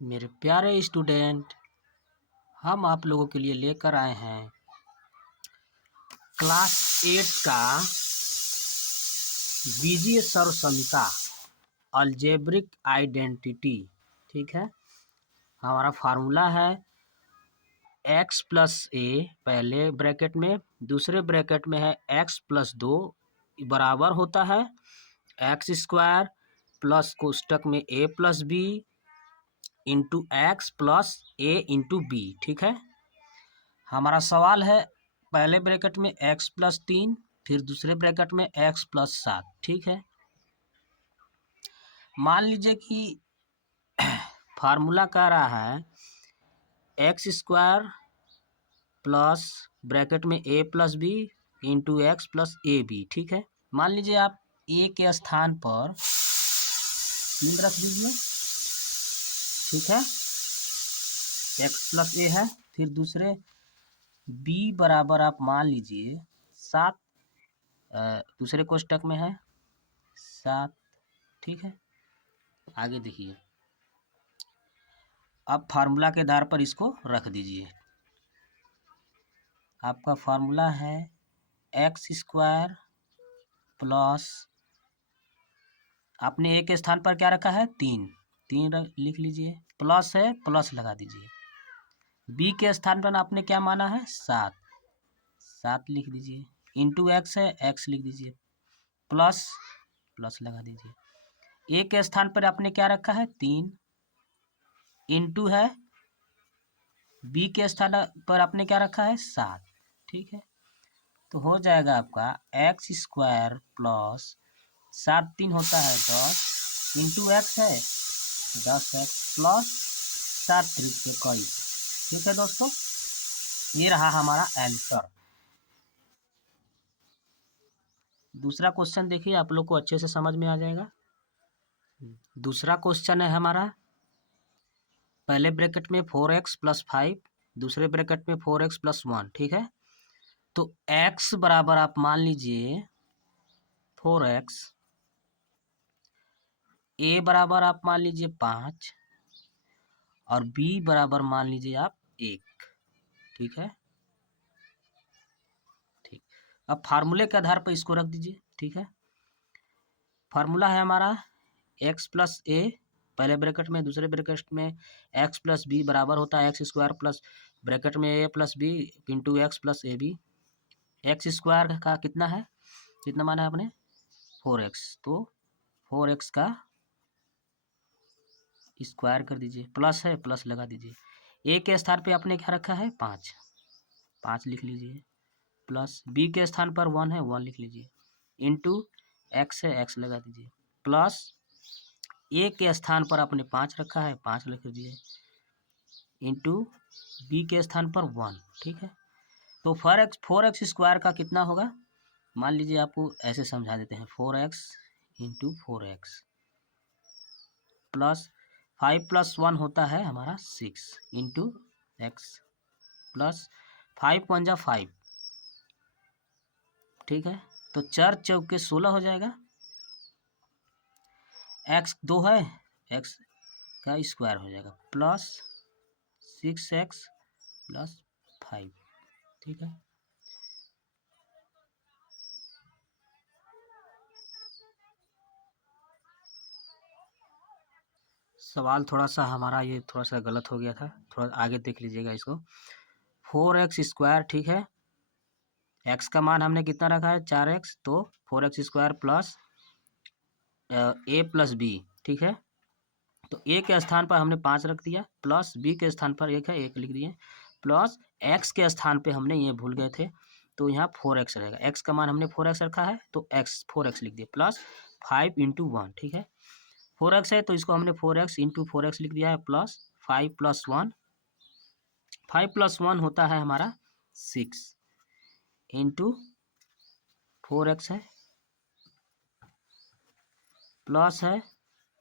मेरे प्यारे स्टूडेंट, हम आप लोगों के लिए लेकर आए हैं क्लास 8 का बीजीय सर्व समीकरण अलजेब्रिक आइडेंटिटी। ठीक है, हमारा फार्मूला है x प्लस ए पहले ब्रैकेट में, दूसरे ब्रैकेट में है x प्लस 2 बराबर होता है एक्स स्क्वायर प्लस कोष्टक में a plus B into X plus A into B. ठीक है, हमारा सवाल है पहले ब्रैकेट में x प्लस 3, फिर दूसरे ब्रैकेट में x प्लस 7। ठीक है, मान लीजिए कि फार्मूला कह रहा है एक्स स्क्वायर प्लस ब्रैकेट में a plus B into X plus A B. ठीक है, मान लीजिए आप a के स्थान पर 3 रख दीजिए। ठीक है, x प्लस ए है, फिर दूसरे b बराबर आप मान लीजिए 7, दूसरे कोष्टक में है 7। ठीक है, आगे देखिए, अब फार्मूला के आधार पर इसको रख दीजिए। आपका फार्मूला है एक्स स्क्वायर प्लस, आपने ए के स्थान पर क्या रखा है 3 लिख लीजिए, प्लस है प्लस लगा दीजिए। बी के स्थान पर आपने क्या माना है 7 लिख दीजिए, इंटू एक्स है एक्स लिख दीजिए, प्लस प्लस लगा दीजिए। ए के स्थान पर आपने क्या रखा है 3, इंटू है बी के स्थान पर आपने क्या रखा है 7। ठीक है, तो हो जाएगा आपका एक्स स्क्वायर प्लस 7 3 होता है 10 इंटू एक्स है 10x प्लस 7 3 के 21। ठीक है दोस्तों, ये रहा हमारा आंसर। दूसरा क्वेश्चन देखिए, आप लोग को अच्छे से समझ में आ जाएगा। दूसरा क्वेश्चन है हमारा पहले ब्रैकेट में 4x प्लस 5, दूसरे ब्रैकेट में 4x प्लस 1। ठीक है, तो x बराबर आप मान लीजिए 4x, a बराबर आप मान लीजिए 5 और b बराबर मान लीजिए आप 1। ठीक है, ठीक, अब फार्मूले के आधार पर इसको रख दीजिए। ठीक है, फार्मूला है हमारा x प्लस ए पहले ब्रैकेट में, दूसरे ब्रैकेट में x प्लस बी बराबर होता है एक्स स्क्वायर प्लस ब्रैकेट में a plus B into X plus A B. X square का कितना है, कितना माना है आपने 4x, तो 4x का स्क्वायर कर दीजिए, प्लस है प्लस लगा दीजिए। ए के स्थान पे आपने क्या रखा है 5 लिख लीजिए, प्लस बी के स्थान पर 1 है 1 लिख लीजिए, इंटू एक्स है एक्स लगा दीजिए, प्लस ए के स्थान पर आपने 5 रखा है 5 लिख दीजिए, इंटू बी के स्थान पर 1। ठीक है, तो 4x स्क्वायर का कितना होगा, मान लीजिए आपको ऐसे समझा देते हैं 4x into 4x plus 5 plus 1 होता है हमारा 6 इंटू एक्स प्लस 5 1 जा 5। ठीक है, तो 4 चौके 16 हो जाएगा। x 2 है, x का स्क्वायर हो जाएगा प्लस 6x प्लस 5। ठीक है, सवाल थोड़ा सा हमारा ये थोड़ा सा गलत हो गया था, थोड़ा आगे देख लीजिएगा इसको। 4x स्क्वायर, ठीक है, x का मान हमने कितना रखा है 4x, तो 4x square plus a plus B. ठीक है, तो a के स्थान पर हमने 5 रख दिया, प्लस b के स्थान पर 1 है 1 लिख दिए, प्लस x के स्थान पे हमने ये भूल गए थे, तो यहाँ 4x रहेगा। x का मान हमने 4x रखा है तो 4x लिख दिया, प्लस 5 इंटू 1। ठीक है, 4x है तो इसको हमने 4x इंटू 4x लिख दिया है, प्लस 5 प्लस 1, 5 प्लस 1 होता है हमारा 6 इंटू 4x है, प्लस है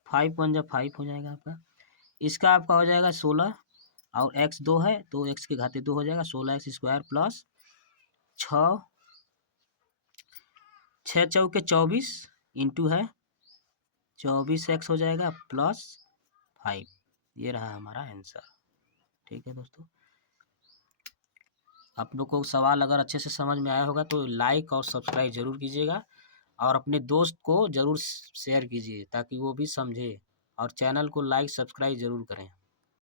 5 1 जा 5 हो जाएगा आपका, इसका आपका हो जाएगा 16 और x 2 है तो x के घाते 2 हो जाएगा, 16x स्क्वायर प्लस 6 चौके 24 इंटू है 24x हो जाएगा प्लस 5। ये रहा हमारा आंसर। ठीक है दोस्तों, आप लोग को सवाल अगर अच्छे से समझ में आया होगा तो लाइक और सब्सक्राइब जरूर कीजिएगा, और अपने दोस्त को जरूर शेयर कीजिए ताकि वो भी समझे, और चैनल को लाइक सब्सक्राइब जरूर करें।